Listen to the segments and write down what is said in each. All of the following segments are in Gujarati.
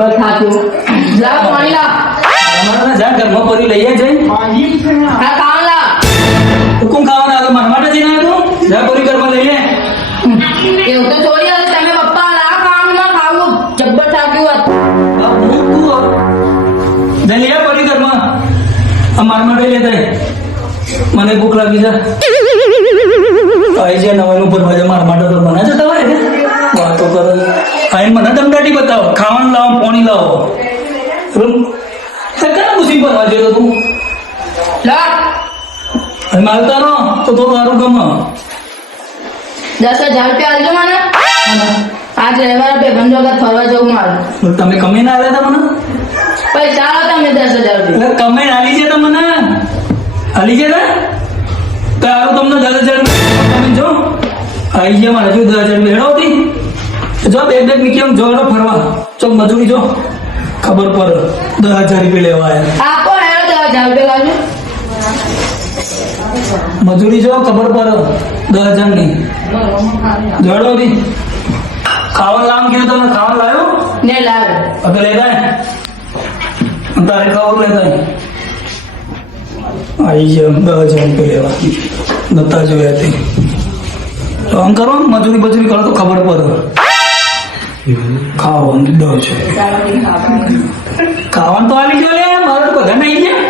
જબ્બર થાતું લા પાણી લા અમારા જા ઘરમાં પરી લઈએ જઈ હા ખાવા લા હુકુમ ખાવાના હતો મારા માટે જઈને આવ્યો તું જા પરી ઘરમાં લઈએ એવું તો છોડી દો તમે પપ્પા લા ખાવાનું ખાવું જબ્બર થાક્યું જઈ લે પરી ઘરમાં મારા માટે લેતા મને ભૂખ લાગી છે આઈ જે નવાનું ભરવા મારા માટે તો બના છે તમારે વાતો કરો આઈ મને દમદાટી બતાવો ખાવાનું લાવો પાણી લાવો કયા મુસીબત ભરવા જેતો તું લા હવે માલતા નો તો તારું ગમ 10,000 રૂપિયા આલજો મને આજ રવિવારે બે બંધો વખત ફરવા જવું મારે તમે કમે ના આવ્યા હતા મને પૈસા આલો તમે 10,000 રૂપિયા કમે આલી છે તમને આલી છે ને તારું તમને 10,000 તમે જો આઈ ગયા મારે જો 10,000 મેળો હતી જો બે મીકી આમ જોડો ફરવા ચોક મજૂરી જો ખબર પર 10,000 રૂપિયા લેવા આવ્યા આપો હેરો 10,000 રૂપિયા લાવજો મજૂરી જો ખબર પર 10,000 ની જોડો હતી ખાવાનું લાવ ગયો તમે ખાવાનું લાવ્યો ને લાવ અગર લેતા તારે ખાવાનું લેતા આઈ ગયા 10,000 રૂપિયા લેવા નતા જોયા તે તો આમ કરો મજૂરી બજૂરી કરો તો ખબર પડે ખાવાનું 10,000 ખાવાનું તો આવી ગયો લે મારે તો બધા નહીં ગયા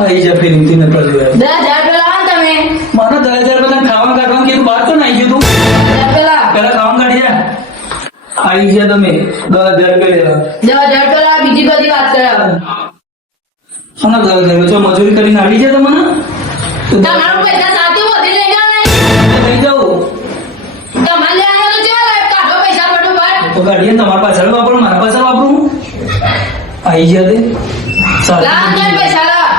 આઈ જા ફિલ્મ થી નતા જોયા 10,000 રૂપિયા લાવો ને તમે મારે 10,000 બધા ખાવાનું કાઢવાનું કીધું બહાર તો નાઈ ગયું તું 10,000 રૂપિયા પેલા ખાવાનું કાઢી જા આઈ ગયા તમે 10,000 રૂપિયા લેવા 10,000 રૂપિયા લાવો બીજી બધી વાત કરે હવે શાના 10,000 જો મજૂરી કરીને આવી જાય તમને તમારું પૈસા સાથે વધી લઈ જાવ ને લઈ જાઉં તમારે લેવાનો તો કેવા લાગે કાઢો પૈસા બધું બહાર તો કાઢીએ ને તમારા પાછળ વાપરું મારા પાછળ વાપરું આઈ ગયા તે લાવ ને પૈસા લાવ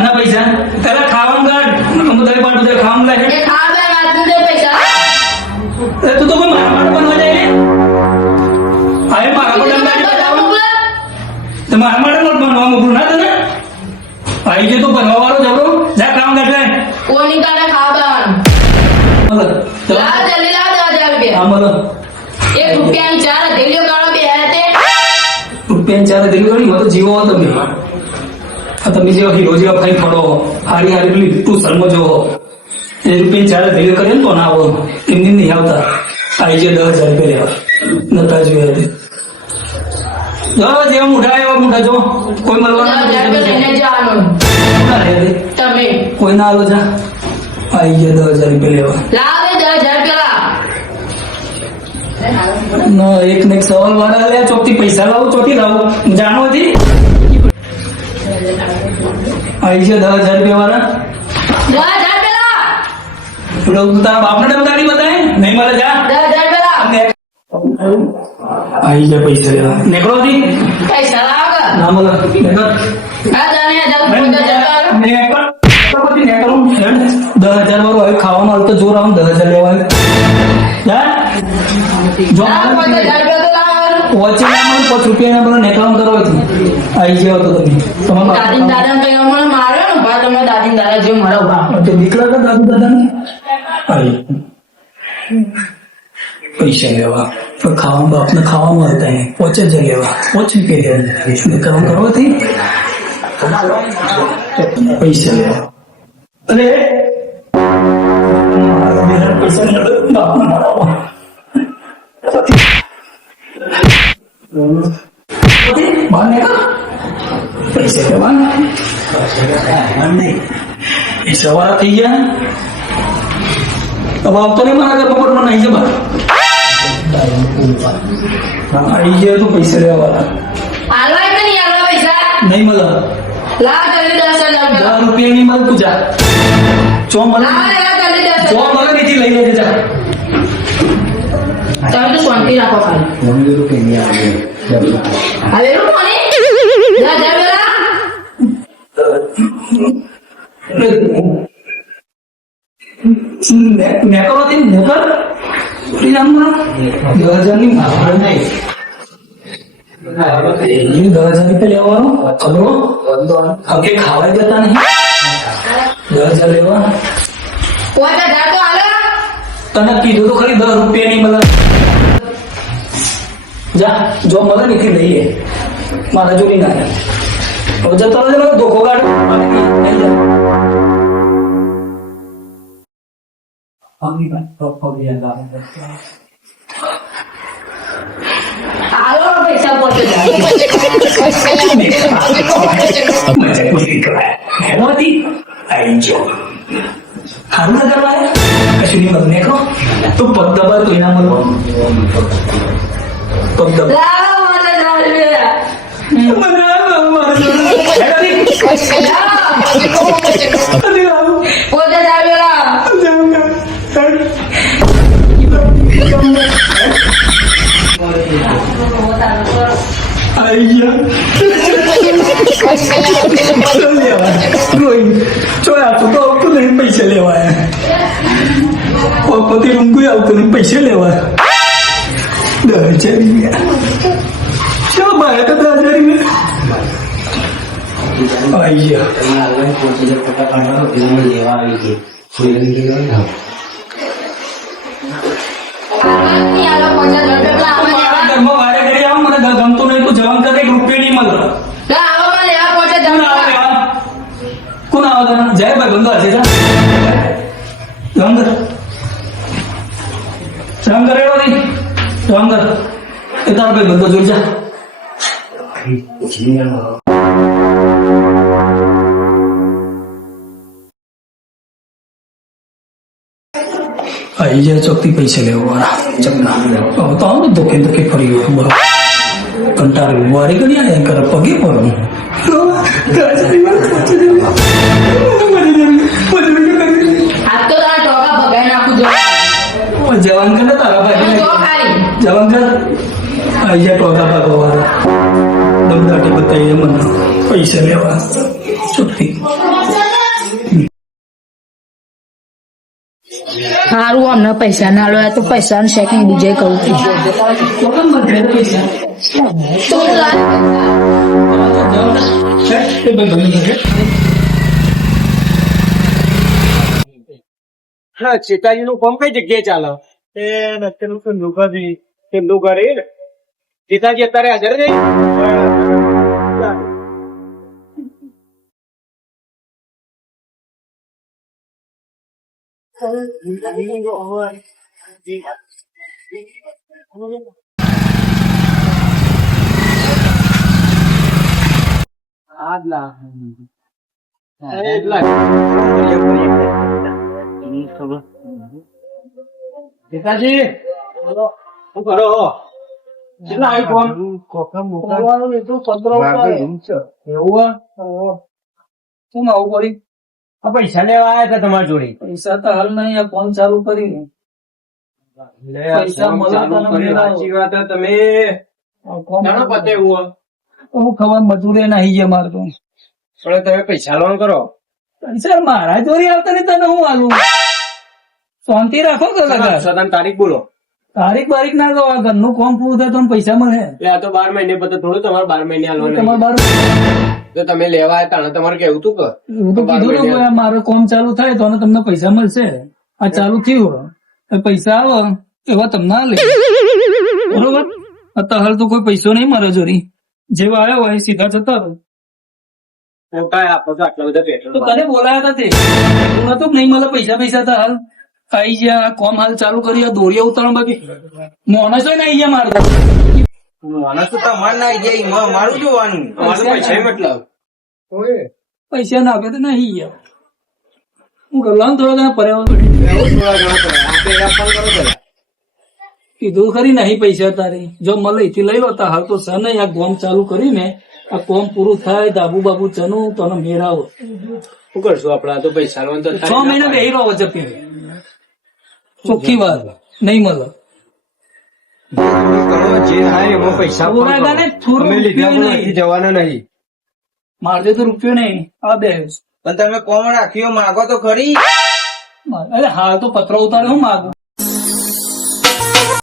અને પૈસા પેલા ખાવાનું કાઢ અમુક દરે પાડું દરે ખાવાનું લાગે એ ખાવા બે વાત દે પૈસા તું તો કોઈ મારા માટે બનવા જાય ને આય મારા માટે તો મારા માટે મત બનવા મોકલું ના તને આઈ ગયો તો બનવા વાળો જબરો જા કામ કાઢ લે કોની કાઢે ખાવા મતલબ લાવ જલ્દી લાવ 10,000 રૂપિયા હા મતલબ 1 રૂપિયાની 4 ધેલીઓ કાઢો બે હે તે રૂપિયા ચાર દિલ કરી તો જીવો તમે આ તમે જેવા હીરો જેવા ખાઈ ફળો હારી હારી પેલી તું સલમો જોવો એ રૂપિયા ચાર દિલ કરીએ ને તો ના આવો એમની નહીં આવતા આઈ જે 10,000 રૂપિયા લેવા નતા જોયા તે જો જેવા મોટા એવા મોટા જો કોઈ મળવાના 10,000 રૂપિયા લઈને જવાનું તમે કોઈ ના આલો જા આઈ ગયા 10,000 રૂપિયા લેવા લાવ ને 10,000 રૂપિયા નો એક ને એક સવાલ વાળા લે ચોકથી પૈસા લાવો ચોથી લાવો જાણો હતી આઈ છે 10,000 રૂપિયા વાળા 10,000 રૂપિયા પેલો તારા બાપને દમદારી બતાય નહીં મળે જા 10,000 રૂપિયા આઈ જાય પૈસા લેવા નીકળો હતી પૈસા લાવ ના મળે નીકળ હા જાને નીકળ 10,000 વાળો હવે ખાવાનું હાલ તો જોર આવું 10,000 લેવા જા જો વચ્ચે 5 રૂપિયા બધા નેકળામ કરવા આવી જાવ તો તમે દાદી દાદા કઈ મને માર્યો ને બા તમે દાદી દાદા જે મારો બા તો દીકરા તો દાદુ દાદા ને આવી પૈસા લેવા તો ખાવાનું બાપને ખાવાનું હતા એને 5,000 લેવા 5 રૂપિયા નેકળામ કરવાથી પૈસા લેવા અરે પૈસા બાપને મારવા પૈસા લેવા એ સવારા થઈ ગયા હવે આવતો નહીં મારા ઘરમાં પણ મને આવી જાય આવી ગયા તો પૈસા લેવા હાલવા કે નહીં હાલવા પૈસા નહીં મળે લાવ જલ્દી 10,000 રૂપિયા નહીં મળે તું જા ચો મળે લાવ જલ્દી 10,000 ચો મળે નીચે લઈ લેજે જા તમે તો શાંતિ રાખો ખાલી હવે એનું કોની 10,000 પેલા નેકળવાથી નેકળ પરિણામમાં 10,000 ની ભાવના નહીં 10,000 રૂપિયા લેવાનો ખબરો હવે ખાવા જતા નહીં 10,000 લેવા 5,000 તો હાલો તને કીધું તો ખરી 10 રૂપિયા નહીં મળે. જા જો મળે ને એથી લઈ લે, મારા જોડી ના લે. હવે જતો રહેજે ને ધોખો કાઢ. હાલો પૈસા પહોંચે સારું ના કરવા કશું નહીં મળે કહો તું પગ દબા તો એના મળો પગ દબા પોતે જ આવેલા પૈસા લેવાય પોતે રૂમ કોઈ આવતું નહીં પૈસા લેવાય 10,000 રૂપિયા શું ભાઈ તો 10,000 રૂપિયા આવી ગયા. ઘરમાં વારે ઘડી આવો મને ગમતું નહીં તું જવાન કરે 1 રૂપિયા નહીં મળે. કોણ આવો તને જાય ભાઈ બંધો હશે જવાન કર જવાન કરેલો નહીં જવાન કર એ તારો ભાઈ બંધો જોઈ જા. આવી જાય ચોકથી પૈસા લેવા ચકના તો આવું ધોકે ધોકે ફરી ગયું બરોબર કંટાળ્યું વારી કરી આયા કરે પગે પડો જવાન કરે તારા ભાઈ જવાન કર આવી જાય ટોકા ભાગવા વાળા દમદાટી બતાવીએ મને પૈસા લેવા ચોકથી. સારું અમને પૈસા ના લો તો પૈસા નું સેટિંગ બીજે કહું છું. હા ચેતાજી નું કામ કઈ જગ્યાએ ચાલે એ નથી એમનું ઘરે ચેતાજી અત્યારે હાજર છે. પિતાજી શું કરો કેટલા આવી ફોન એવું શું આવું કરી પૈસા લેવા આવ્યા હતા તમારી જોડે પૈસા તો હાલ નહીં આ ફોન ચાલુ કરી પૈસા મળતા સાચી વાત તમે જાણો પતે એવું હું ખબર મજૂરી નહીં છે મારે તો પણ તમે પૈસા લોન કરો પૈસા મારા જોડી આવતા નહીં તને હું આલું શાંતિ રાખો તો તમે તારીખ બોલો તારીખ બારીખ ના કહો આ ઘરનું કોમ પૂરું થાય તો પૈસા મળે એટલે આ તો 12 મહિને પછી થોડું તમારે 12 મહિને તમારે આલવાનું બાર તો તમે લેવા આવ્યા તમારે કેવું તું કે હું તો કીધું ને ભાઈ મારું કોમ ચાલુ થાય તો તમને પૈસા મળશે આ ચાલુ થયું પૈસા આવો એવા તમને લે બરોબર અત્યારે હાલ તો કોઈ પૈસો નહીં મારા જોડી જેવા આવ્યો હોય સીધા જતા રહો. આપો તો આટલા બધા પેટ્રોલ તો તને બોલાયા હતા તે હું નતો નહીં મળે પૈસા પૈસા તો હાલ આઈ ગયા કોમ હાલ ચાલુ કરી આ દોરિયા ઉતારણ બાકી મોનસ હોય ને આઈ ગયા મારે માણસ તો તમારે ના જાય મારું જોવાનું અમારે પૈસા મતલબ પૈસા ના આપે તો નહીં ગયા હું ગલ્લાને થોડા ઘણા પર્યાવરણ કીધું ખરી નહીં પૈસા તારી જો મળે એથી લઈ લો તા હાલ તો સર નહીં આ ગોમ ચાલુ કરીને આ કોમ પૂરું થાય દાબુ બાબુ ચનું તને મેરાવો શું કરશું આપડે તો પૈસા લોન તો 6 મહિના બેહી રહો જપી ચોખ્ખી વાત નહીં મળે જે થાય એમાં પૈસા જવાના નહીં મારજે તો રૂપિયો નહીં આ બે પણ તમે કોણ રાખ્યો માગો તો ખરી અરે હાલ તો પત્ર ઉતારે હું માગું